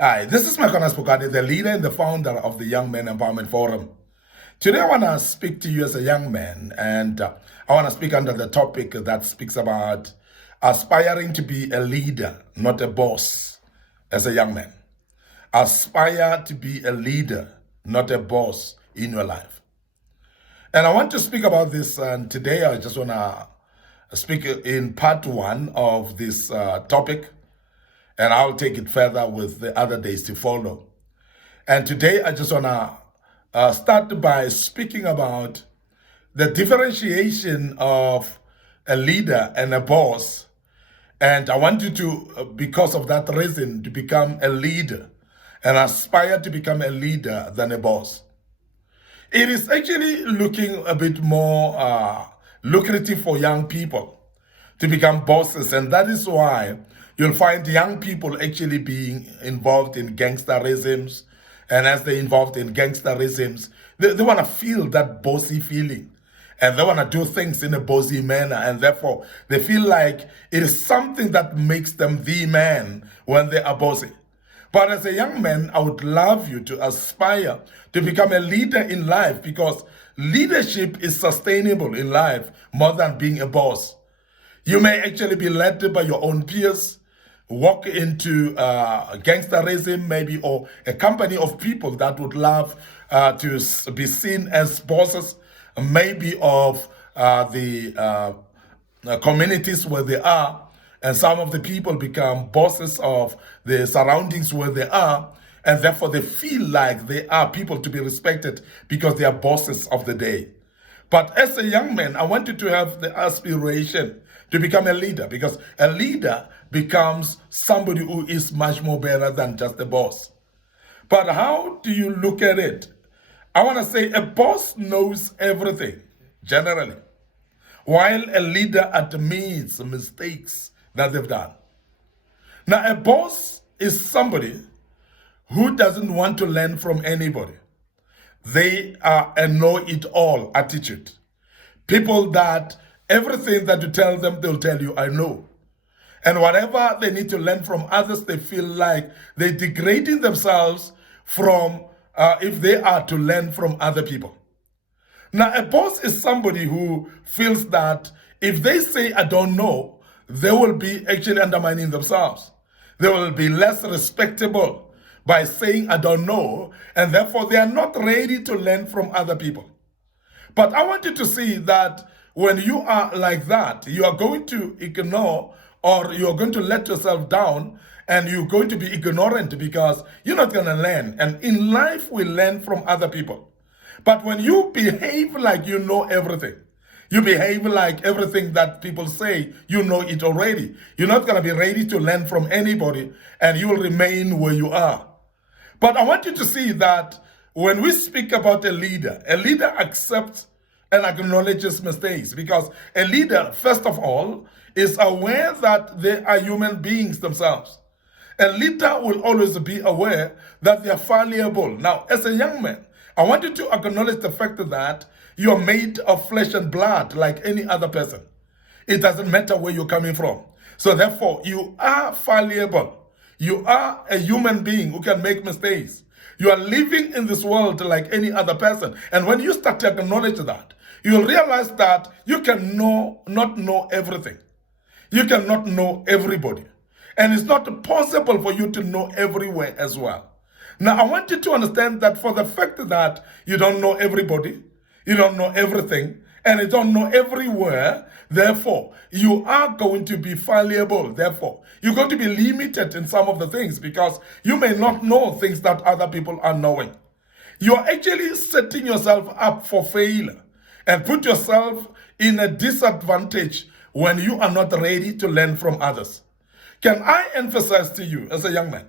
Hi, this is Mekonas Pukani, the leader and the founder of the Young Men Empowerment Forum. Today I want to speak to you as a young man, and I want to speak under the topic that speaks about aspiring to be a leader, not a boss, as a young man. Aspire to be a leader, not a boss in your life. And I want to speak about this, and today I just want to speak in part one of this topic, and I'll take it further with the other days to follow. And today I just want to start by speaking about the differentiation of a leader and a boss. And I want you to, because of that reason, to become a leader and aspire to become a leader than a boss. It is actually looking a bit more lucrative for young people to become bosses, and that is why you'll find young people actually being involved in gangsterisms, and as they're involved in gangsterisms, they want to feel that bossy feeling, and they want to do things in a bossy manner, and therefore they feel like it is something that makes them the man when they are bossy. But as a young man, I would love you to aspire to become a leader in life, because leadership is sustainable in life more than being a boss. You may actually be led by your own peers, walk into gangsterism maybe, or a company of people that would love to be seen as bosses, maybe of the communities where they are. And some of the people become bosses of the surroundings where they are, and therefore they feel like they are people to be respected because they are bosses of the day. But as a young man, I want you to have the aspiration to become a leader, because a leader becomes somebody who is much more better than just a boss. But how do you look at it? I want to say a boss knows everything, generally, while a leader admits mistakes that they've done. Now, a boss is somebody who doesn't want to learn from anybody. They are a know-it-all attitude. People that everything that you tell them, they'll tell you, I know. And whatever they need to learn from others, they feel like they're degrading themselves from if they are to learn from other people. Now, a boss is somebody who feels that if they say, I don't know, they will be actually undermining themselves. They will be less respectable by saying, I don't know, and therefore they are not ready to learn from other people. But I want you to see that when you are like that, you are going to ignore, or you are going to let yourself down, and you're going to be ignorant because you're not going to learn. And in life, we learn from other people. But when you behave like you know everything, you behave like everything that people say, you know it already. You're not going to be ready to learn from anybody, and you will remain where you are. But I want you to see that when we speak about a leader accepts and acknowledges mistakes, because a leader, first of all, is aware that they are human beings themselves. A leader will always be aware that they are fallible. Now, as a young man, I want you to acknowledge the fact that you are made of flesh and blood like any other person. It doesn't matter where you're coming from. So therefore, you are fallible. You are a human being who can make mistakes. You are living in this world like any other person. And when you start to acknowledge that, you'll realize that you can not know everything. You cannot know everybody. And it's not possible for you to know everywhere as well. Now, I want you to understand that for the fact that you don't know everybody, you don't know everything, and you don't know everywhere, therefore, you are going to be fallible. Therefore, you're going to be limited in some of the things because you may not know things that other people are knowing. You are actually setting yourself up for failure and put yourself in a disadvantage when you are not ready to learn from others. Can I emphasize to you as a young man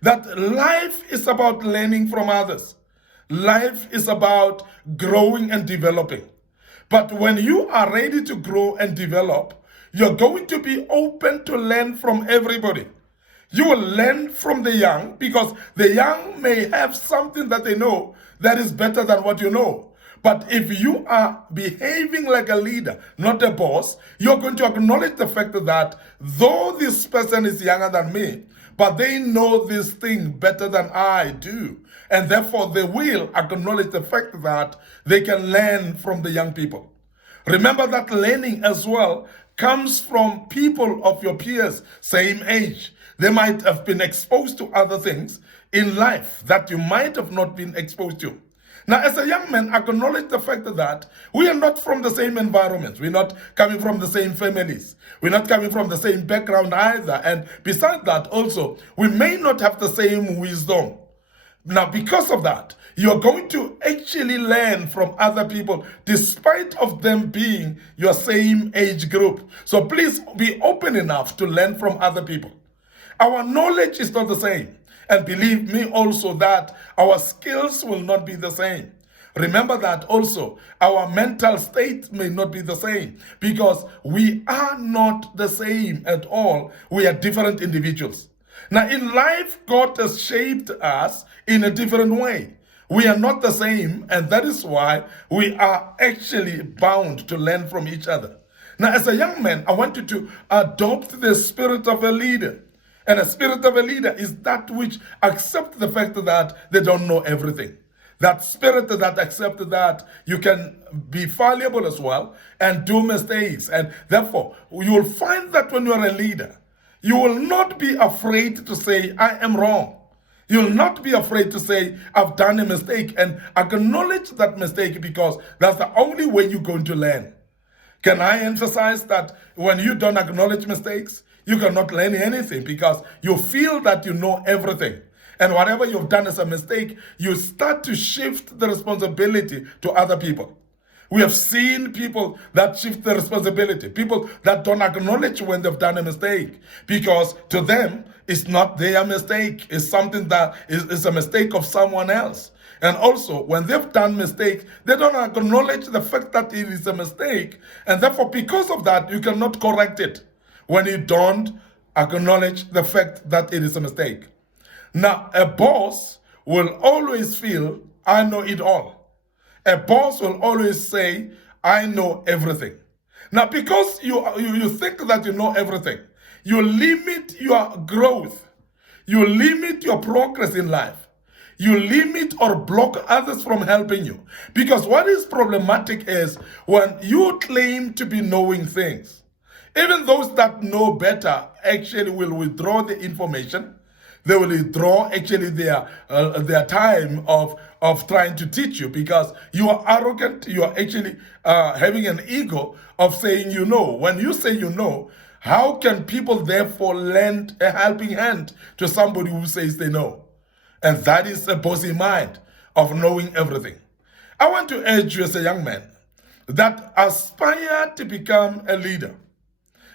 that life is about learning from others? Life is about growing and developing. But when you are ready to grow and develop, you're going to be open to learn from everybody. You will learn from the young because the young may have something that they know that is better than what you know. But if you are behaving like a leader, not a boss, you're going to acknowledge the fact that though this person is younger than me, but they know this thing better than I do. And therefore, they will acknowledge the fact that they can learn from the young people. Remember that learning as well comes from people of your peers, same age. They might have been exposed to other things in life that you might have not been exposed to. Now, as a young man, acknowledge the fact that we are not from the same environments. We're not coming from the same families. We're not coming from the same background either. And besides that, also, we may not have the same wisdom. Now, because of that, you're going to actually learn from other people despite of them being your same age group. So please be open enough to learn from other people. Our knowledge is not the same. And believe me also that our skills will not be the same. Remember that also our mental state may not be the same because we are not the same at all. We are different individuals. Now in life, God has shaped us in a different way. We are not the same, and that is why we are actually bound to learn from each other. Now as a young man, I want you to adopt the spirit of a leader. And a spirit of a leader is that which accepts the fact that they don't know everything. That spirit that accepts that you can be fallible as well and do mistakes. And therefore, you will find that when you are a leader, you will not be afraid to say, I am wrong. You'll not be afraid to say, I've done a mistake, and acknowledge that mistake because that's the only way you're going to learn. Can I emphasize that when you don't acknowledge mistakes, you cannot learn anything because you feel that you know everything. And whatever you've done as a mistake, you start to shift the responsibility to other people. We have seen people that shift the responsibility, people that don't acknowledge when they've done a mistake, because to them, it's not their mistake. It's something that is a mistake of someone else. And also, when they've done mistakes, they don't acknowledge the fact that it is a mistake. And therefore, because of that, you cannot correct it when you don't acknowledge the fact that it is a mistake. Now, a boss will always feel, I know it all. A boss will always say, I know everything. Now, because you think that you know everything, you limit your growth. You limit your progress in life. You limit or block others from helping you. Because what is problematic is when you claim to be knowing things, even those that know better actually will withdraw the information. They will withdraw actually their time of trying to teach you because you are arrogant. You are actually having an ego of saying you know. When you say you know, how can people therefore lend a helping hand to somebody who says they know? And that is a bossy mind of knowing everything. I want to urge you as a young man that aspire to become a leader.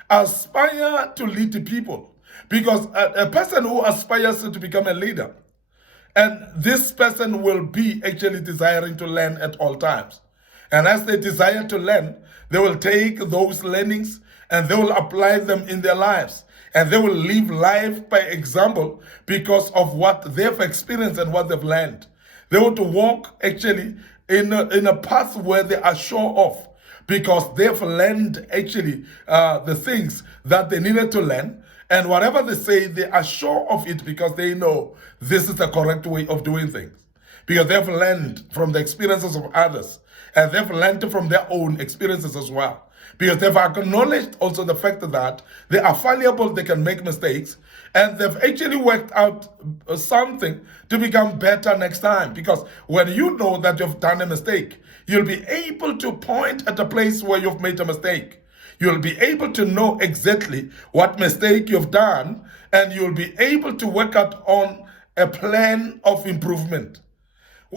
Aspire to lead the people. Because a person who aspires to become a leader, and this person will be actually desiring to learn at all times. And as they desire to learn, they will take those learnings and they will apply them in their lives. And they will live life by example because of what they've experienced and what they've learned. They want to walk actually in a path where they are sure of because they've learned actually the things that they needed to learn. And whatever they say, they are sure of it because they know this is the correct way of doing things. Because they've learned from the experiences of others. And they've learned from their own experiences as well. Because they've acknowledged also the fact that they are fallible, they can make mistakes. And they've actually worked out something to become better next time. Because when you know that you've done a mistake, you'll be able to point at a place where you've made a mistake. You'll be able to know exactly what mistake you've done, and you'll be able to work out on a plan of improvement.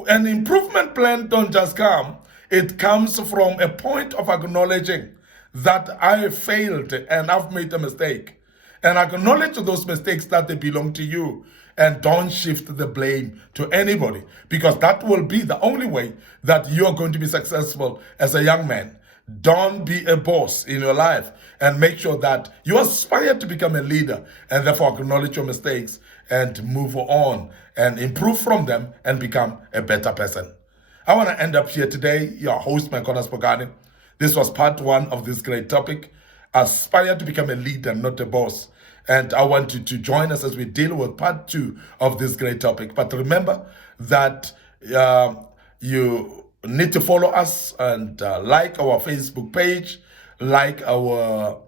An improvement plan don't just come. It comes from a point of acknowledging that I failed and I've made a mistake. And acknowledge those mistakes that they belong to you. And don't shift the blame to anybody, because that will be the only way that you're going to be successful as a young man. Don't be a boss in your life, and make sure that you aspire to become a leader and therefore acknowledge your mistakes and move on and improve from them and become a better person. I want to end up here today. Your host, Makona Spokane. This was part one of this great topic. Aspire to become a leader, not a boss. And I want you to join us as we deal with part 2 of this great topic. But remember that you need to follow us and like our Facebook page, like our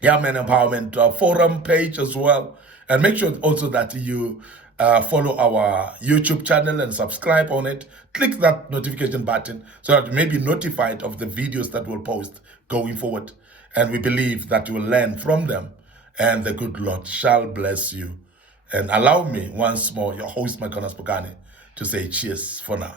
Young Men Empowerment Forum page as well. And make sure also that you follow our YouTube channel and subscribe on it. Click that notification button so that you may be notified of the videos that we'll post going forward. And we believe that you will learn from them, and the good Lord shall bless you. And allow me once more, your host, Makonas Pokane, to say cheers for now.